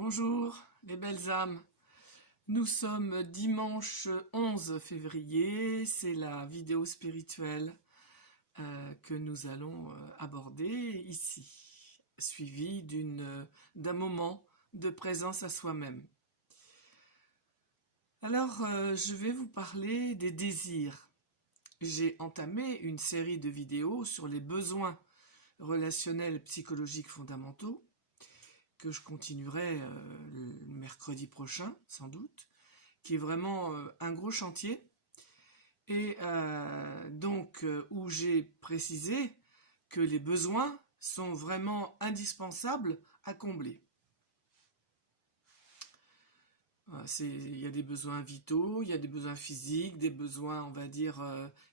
Bonjour les belles âmes, nous sommes dimanche 11 février, c'est la vidéo spirituelle que nous allons aborder ici, suivie d'un moment de présence à soi-même. Alors je vais vous parler des désirs. J'ai entamé une série de vidéos sur les besoins relationnels psychologiques fondamentaux, que je continuerai le mercredi prochain, sans doute, qui est vraiment un gros chantier, et donc où j'ai précisé que les besoins sont vraiment indispensables à combler. Il y a des besoins vitaux, il y a des besoins physiques, des besoins, on va dire,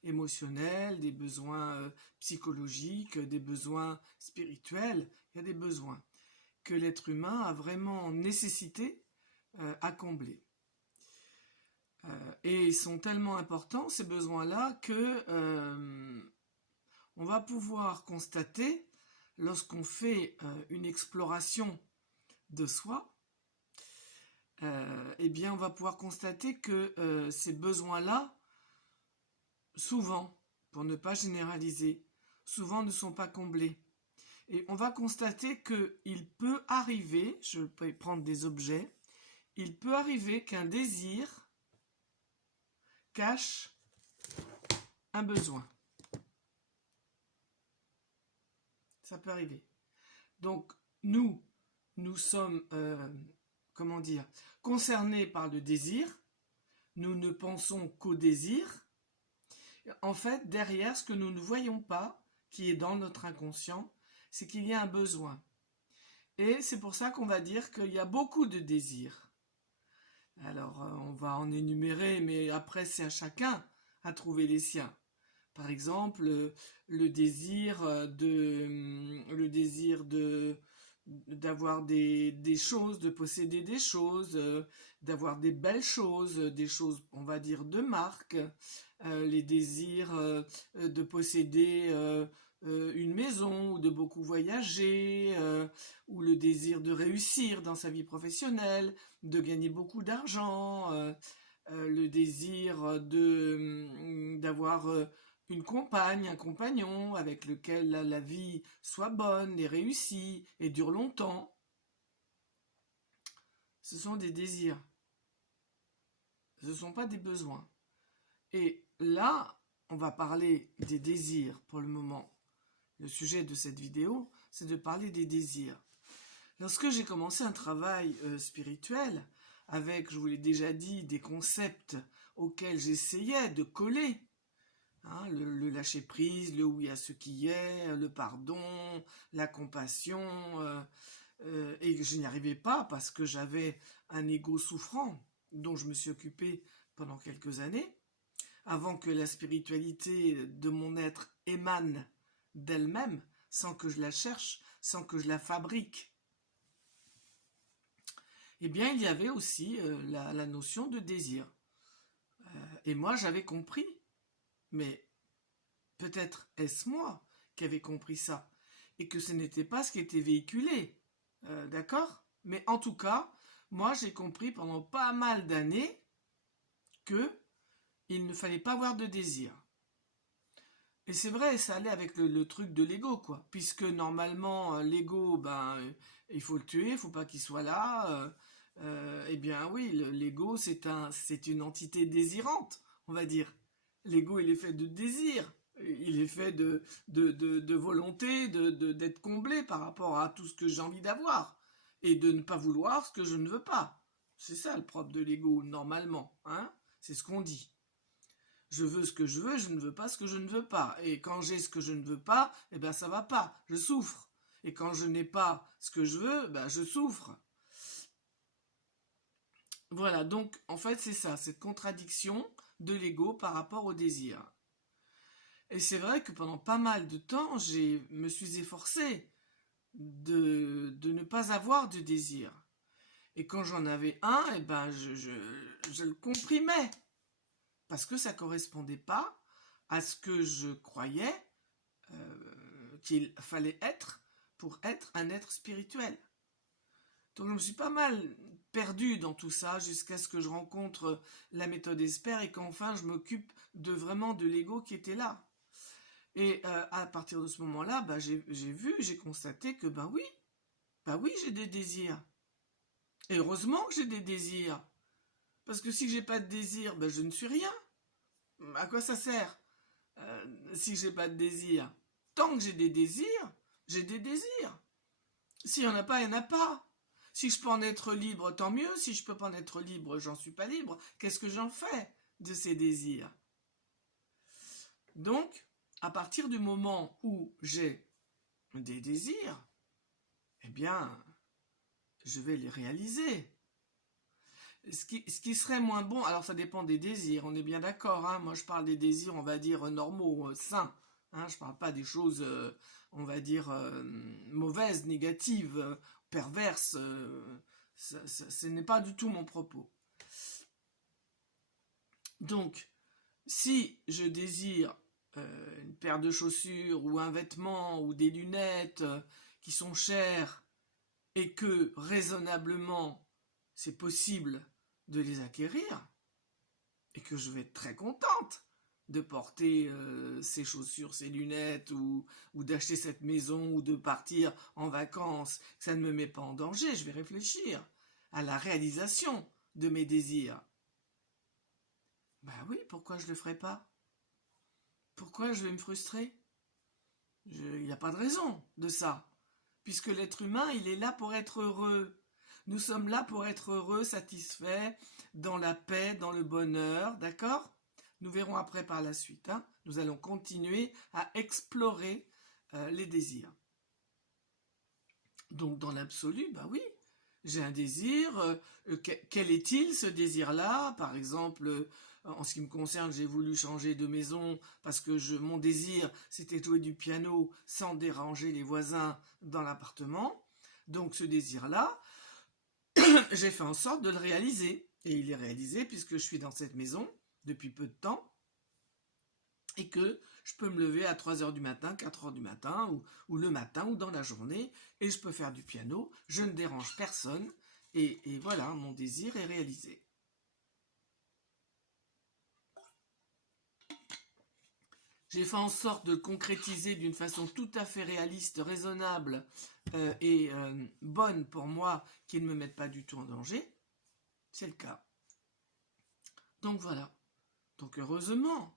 émotionnels, des besoins psychologiques, des besoins spirituels, il y a des besoins que l'être humain a vraiment nécessité à combler. Et ils sont tellement importants, ces besoins-là, que on va pouvoir constater, lorsqu'on fait une exploration de soi, eh bien on va pouvoir constater que ces besoins-là, souvent, pour ne pas généraliser, souvent ne sont pas comblés. Et on va constater qu'il peut arriver, je peux prendre des objets, il peut arriver qu'un désir cache un besoin. Ça peut arriver. Donc nous sommes, comment dire, concernés par le désir. Nous ne pensons qu'au désir. En fait, derrière, ce que nous ne voyons pas, qui est dans notre inconscient, c'est qu'il y a un besoin. Et c'est pour ça qu'on va dire qu'il y a beaucoup de désirs. Alors, on va en énumérer, mais après, c'est à chacun à trouver les siens. Par exemple, le désir d'avoir des choses, de posséder des choses, d'avoir des belles choses, des choses, on va dire, de marque, les désirs de posséder une maison, ou de beaucoup voyager, ou le désir de réussir dans sa vie professionnelle, de gagner beaucoup d'argent, le désir d'avoir une compagne, un compagnon avec lequel la vie soit bonne et réussie et dure longtemps. Ce sont des désirs. Ce ne sont pas des besoins. Et là, on va parler des désirs pour le moment. Le sujet de cette vidéo, c'est de parler des désirs. Lorsque j'ai commencé un travail spirituel, avec, je vous l'ai déjà dit, des concepts auxquels j'essayais de coller, hein, le lâcher-prise, le oui à ce qui est, le pardon, la compassion, et que je n'y arrivais pas parce que j'avais un ego souffrant dont je me suis occupé pendant quelques années, avant que la spiritualité de mon être émane d'elle-même, sans que je la cherche, sans que je la fabrique. Eh bien, il y avait aussi la notion de désir. Et moi, j'avais compris, mais peut-être est-ce moi qui avais compris ça, et que ce n'était pas ce qui était véhiculé, d'accord? Mais en tout cas, moi, j'ai compris pendant pas mal d'années que il ne fallait pas avoir de désir. Et c'est vrai, ça allait avec le truc de l'ego, quoi. Puisque normalement, l'ego, il faut le tuer, il faut pas qu'il soit là. Eh bien oui, l'ego, c'est une entité désirante, on va dire. L'ego, il est fait de désir. Il est fait de volonté, d'être comblé par rapport à tout ce que j'ai envie d'avoir. Et de ne pas vouloir ce que je ne veux pas. C'est ça le propre de l'ego, normalement. Hein? C'est ce qu'on dit. Je veux ce que je veux, je ne veux pas ce que je ne veux pas. Et quand j'ai ce que je ne veux pas, eh ben ça va pas, je souffre. Et quand je n'ai pas ce que je veux, je souffre. Voilà, donc en fait c'est ça, cette contradiction de l'ego par rapport au désir. Et c'est vrai que pendant pas mal de temps, je me suis efforcé de ne pas avoir de désir. Et quand j'en avais un, je le comprimais. Parce que ça ne correspondait pas à ce que je croyais qu'il fallait être pour être un être spirituel. Donc je me suis pas mal perdue dans tout ça jusqu'à ce que je rencontre la méthode Esper et qu'enfin je m'occupe vraiment de l'ego qui était là. Et à partir de ce moment-là, bah, j'ai constaté que bah oui, j'ai des désirs. Et heureusement que j'ai des désirs. Parce que si j'ai pas de désir, bah, je ne suis rien. À quoi ça sert si j'ai pas de désir? Tant que j'ai des désirs, j'ai des désirs. S'il n'y en a pas, il n'y en a pas. Si je peux en être libre, tant mieux. Si je peux pas en être libre, j'en suis pas libre. Qu'est-ce que j'en fais de ces désirs? Donc, à partir du moment où j'ai des désirs, eh bien, je vais les réaliser. Ce qui serait moins bon, alors ça dépend des désirs, on est bien d'accord, hein, moi je parle des désirs, on va dire, normaux, sains, hein, je parle pas des choses, on va dire, mauvaises, négatives, perverses, ce n'est pas du tout mon propos. Donc, si je désire une paire de chaussures, ou un vêtement, ou des lunettes, qui sont chères, et que, raisonnablement, c'est possible de les acquérir, et que je vais être très contente de porter ces chaussures, ces lunettes, ou d'acheter cette maison, ou de partir en vacances, que ça ne me met pas en danger, je vais réfléchir à la réalisation de mes désirs. Ben oui, pourquoi je ne le ferai pas? Pourquoi je vais me frustrer? Il n'y a pas de raison de ça, puisque l'être humain, il est là pour être heureux. Nous sommes là pour être heureux, satisfaits, dans la paix, dans le bonheur, d'accord? Nous verrons après par la suite. Hein. Nous allons continuer à explorer les désirs. Donc dans l'absolu, bah oui, j'ai un désir. Quel est-il ce désir-là? Par exemple, en ce qui me concerne, j'ai voulu changer de maison parce que mon désir, c'était de jouer du piano sans déranger les voisins dans l'appartement. Donc ce désir-là, j'ai fait en sorte de le réaliser. Et il est réalisé puisque je suis dans cette maison depuis peu de temps et que je peux me lever à 3h du matin, 4h du matin, ou le matin, ou dans la journée, et je peux faire du piano, je ne dérange personne, et voilà, mon désir est réalisé. J'ai fait en sorte de le concrétiser d'une façon tout à fait réaliste, raisonnable et bonne pour moi, qui ne me mette pas du tout en danger. C'est le cas. Donc voilà. Donc heureusement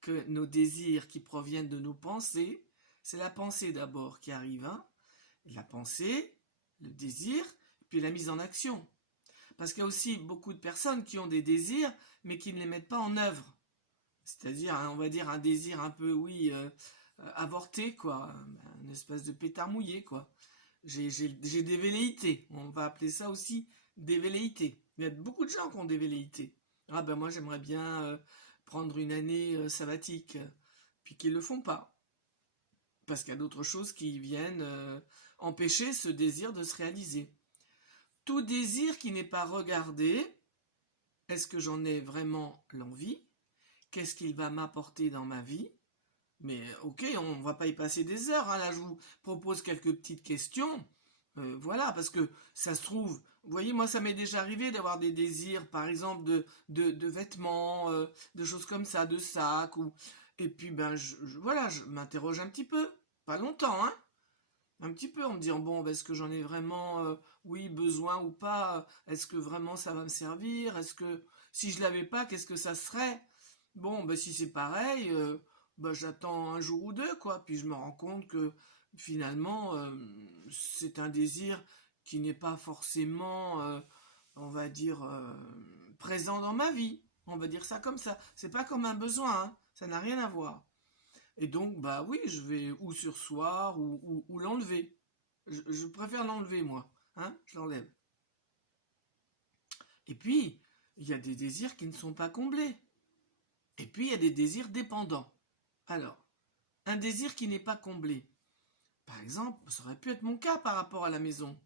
que nos désirs qui proviennent de nos pensées, c'est la pensée d'abord qui arrive, hein, la pensée, le désir, puis la mise en action. Parce qu'il y a aussi beaucoup de personnes qui ont des désirs, mais qui ne les mettent pas en œuvre. C'est-à-dire, on va dire, un désir un peu, oui, avorté, quoi, une espèce de pétard mouillé, quoi. J'ai des velléités, on va appeler ça aussi des velléités. Il y a beaucoup de gens qui ont des velléités. Ah ben moi j'aimerais bien prendre une année sabbatique, puis qu'ils ne le font pas. Parce qu'il y a d'autres choses qui viennent empêcher ce désir de se réaliser. Tout désir qui n'est pas regardé, est-ce que j'en ai vraiment l'envie? Qu'est-ce qu'il va m'apporter dans ma vie? Mais ok, on ne va pas y passer des heures, hein. Là je vous propose quelques petites questions. Voilà, parce que ça se trouve, vous voyez, moi ça m'est déjà arrivé d'avoir des désirs, par exemple de vêtements, de choses comme ça, de sacs, et puis ben voilà, je m'interroge un petit peu, pas longtemps, hein, un petit peu en me disant bon, est-ce que j'en ai vraiment, oui, besoin ou pas? Est-ce que vraiment ça va me servir? Est-ce que si je l'avais pas, qu'est-ce que ça serait? Bon, ben si c'est pareil, ben, j'attends un jour ou deux, quoi, puis je me rends compte que finalement, c'est un désir qui n'est pas forcément, on va dire, présent dans ma vie. On va dire ça comme ça. C'est pas comme un besoin, hein. Ça n'a rien à voir. Et donc, bah oui, je vais ou surseoir ou l'enlever. Je préfère l'enlever, moi. Hein, je l'enlève. Et puis, il y a des désirs qui ne sont pas comblés. Et puis, il y a des désirs dépendants. Alors, un désir qui n'est pas comblé. Par exemple, ça aurait pu être mon cas par rapport à la maison.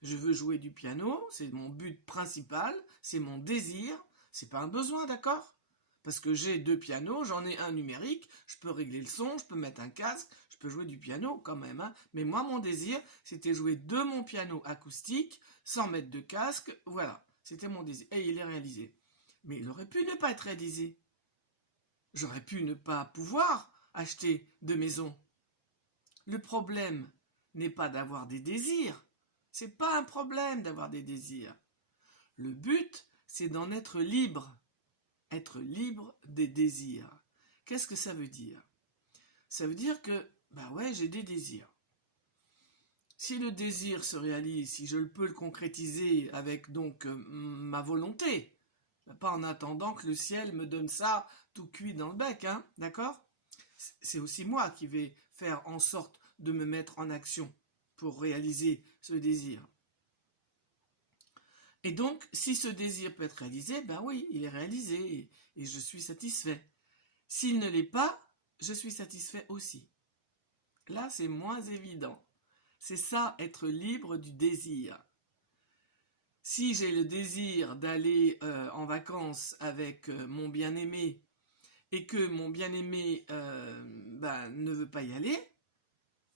Je veux jouer du piano, c'est mon but principal, c'est mon désir, c'est pas un besoin, d'accord? Parce que j'ai 2 pianos, j'en ai un numérique, je peux régler le son, je peux mettre un casque, Je peux jouer du piano quand même, hein. Mais moi, mon désir, c'était jouer de mon piano acoustique, sans mettre de casque, voilà. C'était mon désir. Et il est réalisé. Mais il aurait pu ne pas être réalisé. J'aurais pu ne pas pouvoir acheter de maison. Le problème n'est pas d'avoir des désirs. C'est pas un problème d'avoir des désirs. Le but, c'est d'en être libre. Être libre des désirs. Qu'est-ce que ça veut dire? Ça veut dire que, bah ouais, j'ai des désirs. Si le désir se réalise, si je peux le concrétiser avec donc ma volonté, pas en attendant que le ciel me donne ça tout cuit dans le bec, hein, d'accord? C'est aussi moi qui vais faire en sorte de me mettre en action pour réaliser ce désir. Et donc, si ce désir peut être réalisé, ben oui, il est réalisé et je suis satisfait. S'il ne l'est pas, je suis satisfait aussi. Là, c'est moins évident. C'est ça, être libre du désir. Si j'ai le désir d'aller en vacances avec mon bien-aimé et que mon bien-aimé ne veut pas y aller,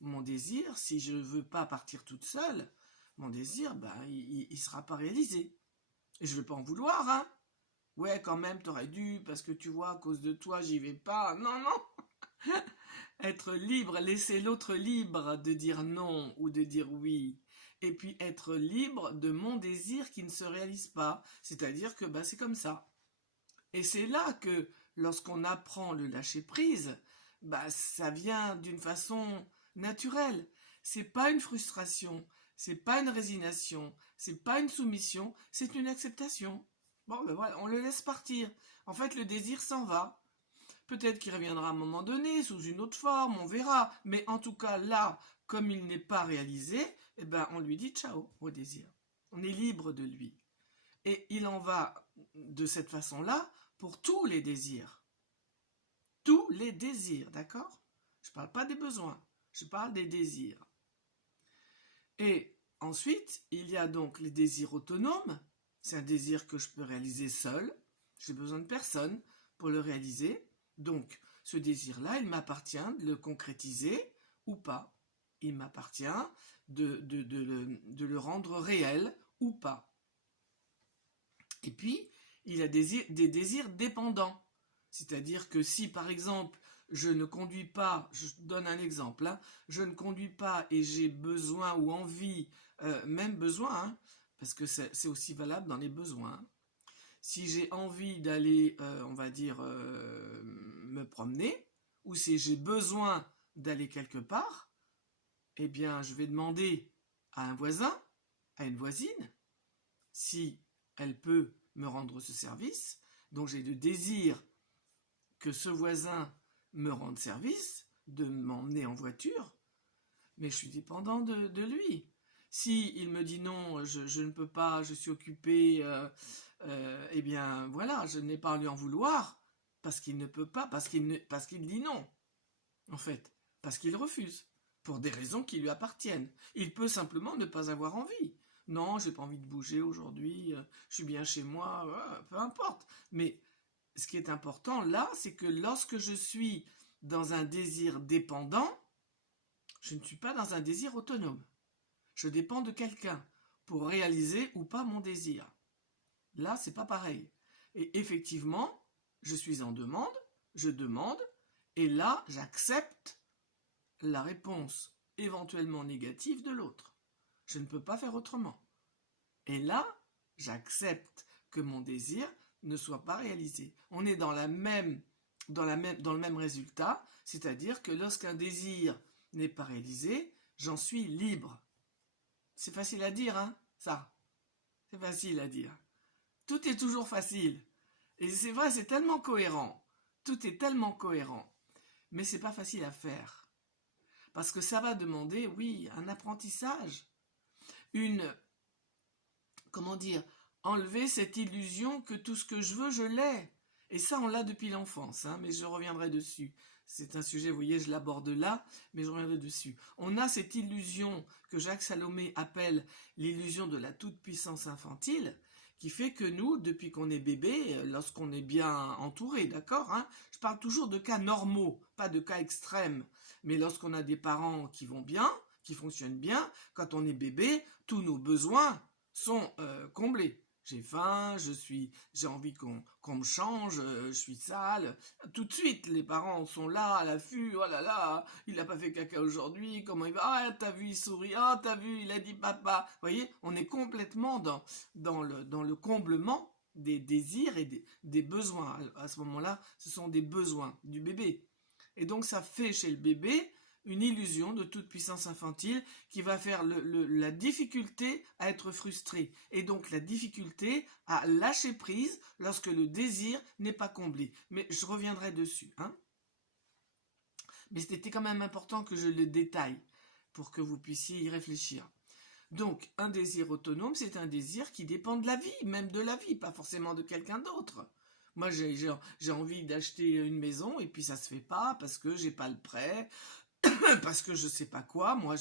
mon désir, si je ne veux pas partir toute seule, mon désir, il ne sera pas réalisé. Et je ne vais pas en vouloir, hein. Ouais, quand même, t'aurais dû, parce que tu vois, à cause de toi, j'y vais pas. Non, non. Être libre, laisser l'autre libre de dire non ou de dire oui. Et puis être libre de mon désir qui ne se réalise pas. C'est-à-dire que c'est comme ça. Et c'est là que, lorsqu'on apprend le lâcher-prise, ça vient d'une façon naturelle. C'est pas une frustration, c'est pas une résignation, c'est pas une soumission, c'est une acceptation. Bon, voilà, on le laisse partir. En fait, le désir s'en va. Peut-être qu'il reviendra à un moment donné, sous une autre forme, on verra. Mais en tout cas, là, comme il n'est pas réalisé, on lui dit ciao au désir. On est libre de lui. Et il en va de cette façon-là pour tous les désirs. Tous les désirs, d'accord? Je ne parle pas des besoins, je parle des désirs. Et ensuite, il y a donc les désirs autonomes. C'est un désir que je peux réaliser seul. J'ai besoin de personne pour le réaliser. Donc, ce désir-là, il m'appartient de le concrétiser ou pas. Il m'appartient de le rendre réel ou pas. Et puis, il y a des désirs dépendants. C'est-à-dire que si, par exemple, je ne conduis pas, je donne un exemple, hein, je ne conduis pas et j'ai besoin ou envie, même besoin, hein, parce que c'est aussi valable dans les besoins. Si j'ai envie d'aller, on va dire, me promener, ou si j'ai besoin d'aller quelque part, eh bien, je vais demander à un voisin, à une voisine, si elle peut me rendre ce service. Donc, j'ai le désir que ce voisin me rende service, de m'emmener en voiture, mais je suis dépendant de lui. Si il me dit non, je ne peux pas, je suis occupé, eh bien voilà, je n'ai pas à lui en vouloir, parce qu'il ne peut pas, parce qu'il dit non, en fait, parce qu'il refuse, pour des raisons qui lui appartiennent. Il peut simplement ne pas avoir envie. Non, j'ai pas envie de bouger aujourd'hui, je suis bien chez moi, peu importe. Mais ce qui est important là, c'est que lorsque je suis dans un désir dépendant, je ne suis pas dans un désir autonome. Je dépends de quelqu'un pour réaliser ou pas mon désir. Là, c'est pas pareil. Et effectivement, je suis en demande, je demande, et là, j'accepte la réponse éventuellement négative de l'autre. Je ne peux pas faire autrement. Et là, j'accepte que mon désir ne soit pas réalisé. On est dans le même résultat, c'est-à-dire que lorsqu'un désir n'est pas réalisé, j'en suis libre. C'est facile à dire, hein, ça. C'est facile à dire. Tout est toujours facile. Et c'est vrai, c'est tellement cohérent. Tout est tellement cohérent. Mais c'est pas facile à faire. Parce que ça va demander, oui, un apprentissage. Enlever cette illusion que tout ce que je veux, je l'ai. Et ça, on l'a depuis l'enfance, hein, mais je reviendrai dessus. C'est un sujet, vous voyez, je l'aborde là, mais je reviendrai dessus. On a cette illusion que Jacques Salomé appelle l'illusion de la toute-puissance infantile, qui fait que nous, depuis qu'on est bébé, lorsqu'on est bien entouré, d'accord, hein, je parle toujours de cas normaux, pas de cas extrêmes, mais lorsqu'on a des parents qui vont bien, qui fonctionnent bien, quand on est bébé, tous nos besoins sont comblés. J'ai faim, j'ai envie qu'on me change, je suis sale. Tout de suite, les parents sont là, à l'affût, oh là là, il n'a pas fait caca aujourd'hui, comment il va, ah t'as vu, il sourit, ah t'as vu, il a dit papa. Vous voyez, on est complètement dans le comblement des désirs et des besoins. À ce moment-là, ce sont des besoins du bébé. Et donc ça fait chez le bébé une illusion de toute puissance infantile qui va faire la difficulté à être frustré et donc la difficulté à lâcher prise lorsque le désir n'est pas comblé. Mais je reviendrai dessus, hein. Mais c'était quand même important que je le détaille pour que vous puissiez y réfléchir. Donc, un désir autonome, c'est un désir qui dépend de la vie, même de la vie, pas forcément de quelqu'un d'autre. Moi, j'ai envie d'acheter une maison et puis ça se fait pas parce que j'ai pas le prêt, parce que je sais pas quoi. Moi,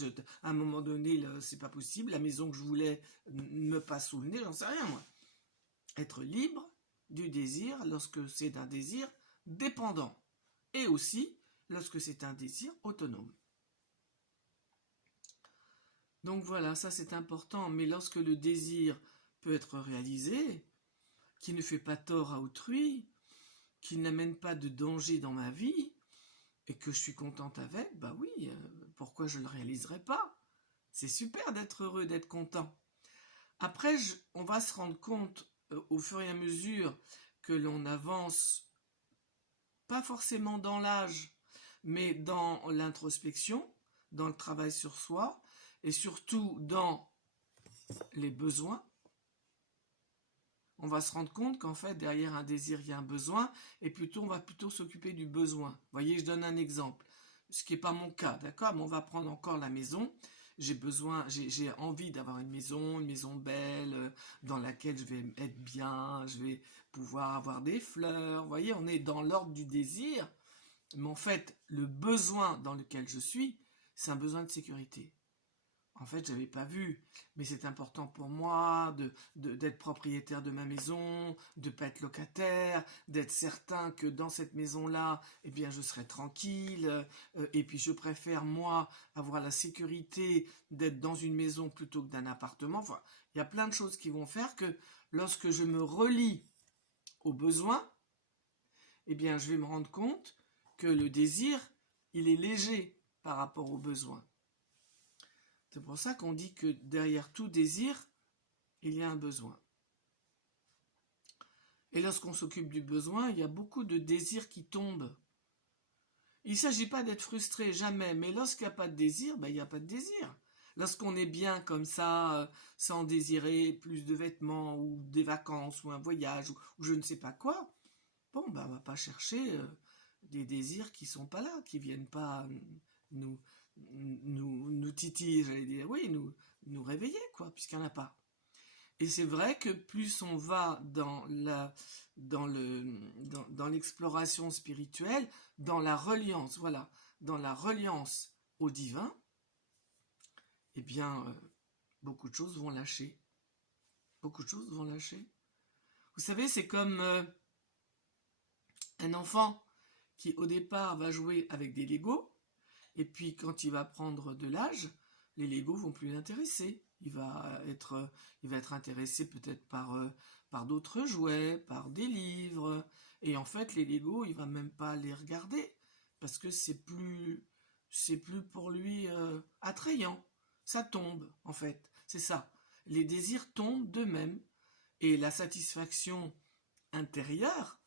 à un moment donné, c'est pas possible. La maison que je voulais me passe sous le nez, j'en sais rien, moi. Être libre du désir lorsque c'est un désir dépendant et aussi lorsque c'est un désir autonome. Donc voilà, ça c'est important. Mais lorsque le désir peut être réalisé, qui ne fait pas tort à autrui, qui n'amène pas de danger dans ma vie, et que je suis contente avec, bah oui, pourquoi je ne le réaliserais pas? C'est super d'être heureux, d'être content. Après, on va se rendre compte au fur et à mesure que l'on avance, pas forcément dans l'âge, mais dans l'introspection, dans le travail sur soi, et surtout dans les besoins, on va se rendre compte qu'en fait, derrière un désir, il y a un besoin, et on va plutôt s'occuper du besoin. Vous voyez, je donne un exemple, ce qui n'est pas mon cas, d'accord? Mais on va prendre encore la maison. J'ai envie d'avoir une maison belle, dans laquelle je vais être bien, je vais pouvoir avoir des fleurs. Vous voyez, on est dans l'ordre du désir, mais en fait, le besoin dans lequel je suis, c'est un besoin de sécurité. En fait, j'avais pas vu, mais c'est important pour moi d'être propriétaire de ma maison, de pas être locataire, d'être certain que dans cette maison-là, eh bien, je serai tranquille. Et puis, je préfère moi avoir la sécurité d'être dans une maison plutôt que d'un appartement. Enfin, il y a plein de choses qui vont faire que lorsque je me relie aux besoins, eh bien, je vais me rendre compte que le désir, il est léger par rapport aux besoins. C'est pour ça qu'on dit que derrière tout désir, il y a un besoin. Et lorsqu'on s'occupe du besoin, il y a beaucoup de désirs qui tombent. Il ne s'agit pas d'être frustré, jamais, mais lorsqu'il n'y a pas de désir, il n'y a pas de désir. Lorsqu'on est bien comme ça, sans désirer plus de vêtements, ou des vacances, ou un voyage, ou je ne sais pas quoi, bon, on ne va pas chercher des désirs qui ne sont pas là, qui ne viennent pas nous titiller, j'allais dire, oui, nous réveiller, quoi, puisqu'il n'y en a pas. Et c'est vrai que plus on va dans l'exploration spirituelle, dans la reliance, voilà, dans la reliance au divin, eh bien, beaucoup de choses vont lâcher. Beaucoup de choses vont lâcher. Vous savez, c'est comme un enfant qui, au départ, va jouer avec des Legos, et puis quand il va prendre de l'âge, les Legos vont plus l'intéresser. Il va être intéressé peut-être par d'autres jouets, par des livres. Et en fait, les Legos, il va même pas les regarder parce que c'est plus pour lui attrayant. Ça tombe, en fait. C'est ça. Les désirs tombent d'eux-mêmes. Et la satisfaction intérieure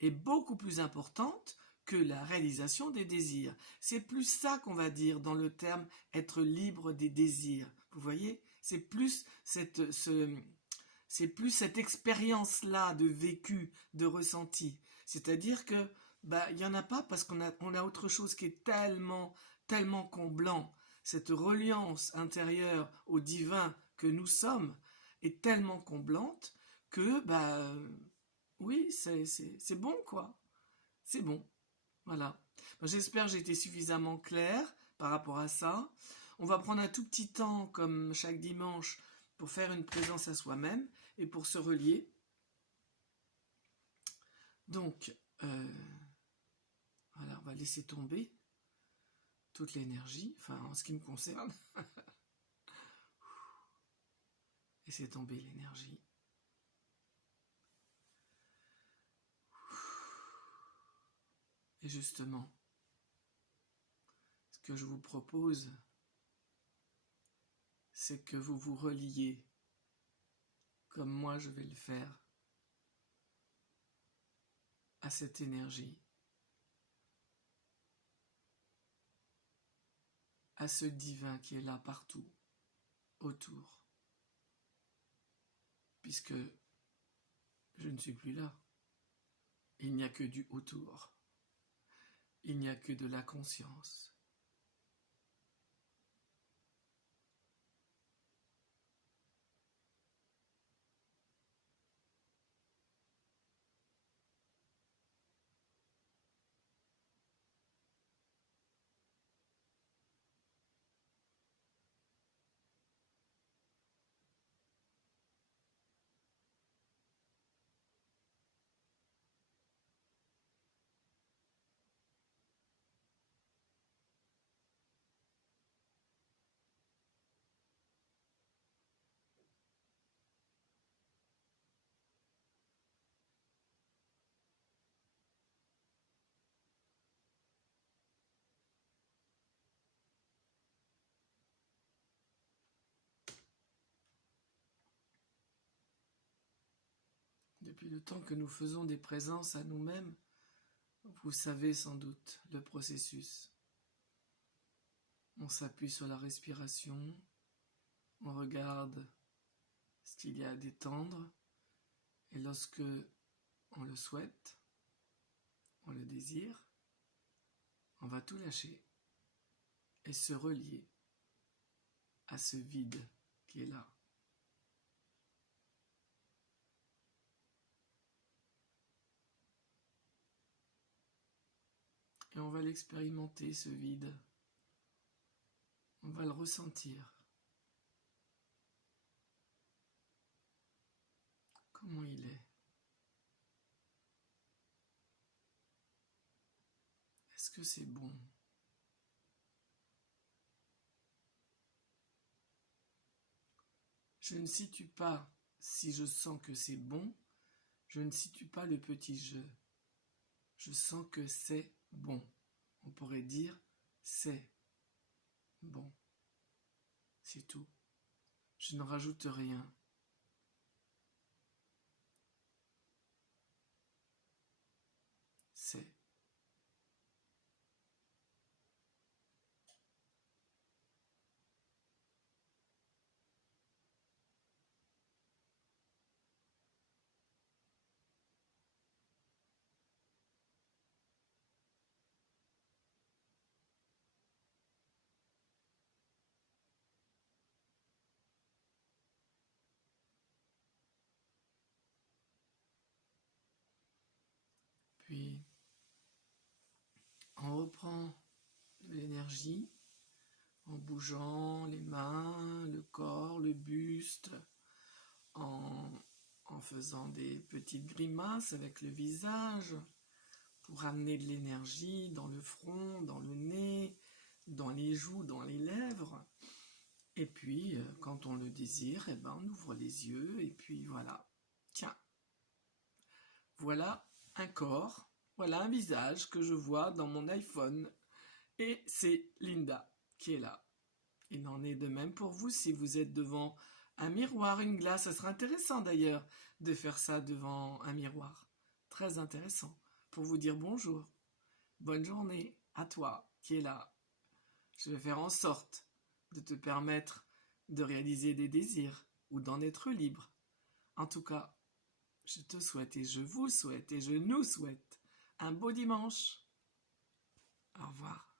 est beaucoup plus importante que la réalisation des désirs. C'est plus ça qu'on va dire dans le terme être libre des désirs. Vous voyez, c'est plus cette expérience-là de vécu, de ressenti. C'est-à-dire que il y en a pas parce qu'on a autre chose qui est tellement comblant. Cette reliance intérieure au divin que nous sommes est tellement comblante que oui, c'est bon quoi. C'est bon. Voilà. J'espère que j'ai été suffisamment clair par rapport à ça. On va prendre un tout petit temps, comme chaque dimanche, pour faire une présence à soi-même et pour se relier. Donc, voilà, on va laisser tomber toute l'énergie, enfin en ce qui me concerne. Laissez tomber l'énergie. Et justement, ce que je vous propose, c'est que vous vous reliez, comme moi je vais le faire, à cette énergie, à ce divin qui est là partout, autour, puisque je ne suis plus là. Il n'y a que du autour. Il n'y a que de la conscience. Depuis le temps que nous faisons des présences à nous-mêmes, vous savez sans doute le processus. On s'appuie sur la respiration, on regarde ce qu'il y a à détendre, et lorsque on le souhaite, on le désire, on va tout lâcher et se relier à ce vide qui est là. Et on va l'expérimenter, ce vide. On va le ressentir. Comment il est? Est-ce que c'est bon? Je ne situe pas, si je sens que c'est bon, je ne situe pas le petit jeu. Je sens que c'est bon. On pourrait dire c'est bon. C'est tout. Je ne rajoute rien. C'est. Puis, on reprend de l'énergie en bougeant les mains, le corps, le buste, en faisant des petites grimaces avec le visage pour amener de l'énergie dans le front, dans le nez, dans les joues, dans les lèvres. Et puis, quand on le désire, eh ben, on ouvre les yeux et puis voilà. Tiens, voilà un corps, voilà un visage que je vois dans mon iPhone. Et c'est Linda qui est là. Il en est de même pour vous si vous êtes devant un miroir, une glace. Ça serait intéressant d'ailleurs de faire ça devant un miroir. Très intéressant. Pour vous dire bonjour. Bonne journée à toi qui es là. Je vais faire en sorte de te permettre de réaliser des désirs ou d'en être libre. En tout cas, je te souhaite et je vous souhaite et je nous souhaite un beau dimanche. Au revoir.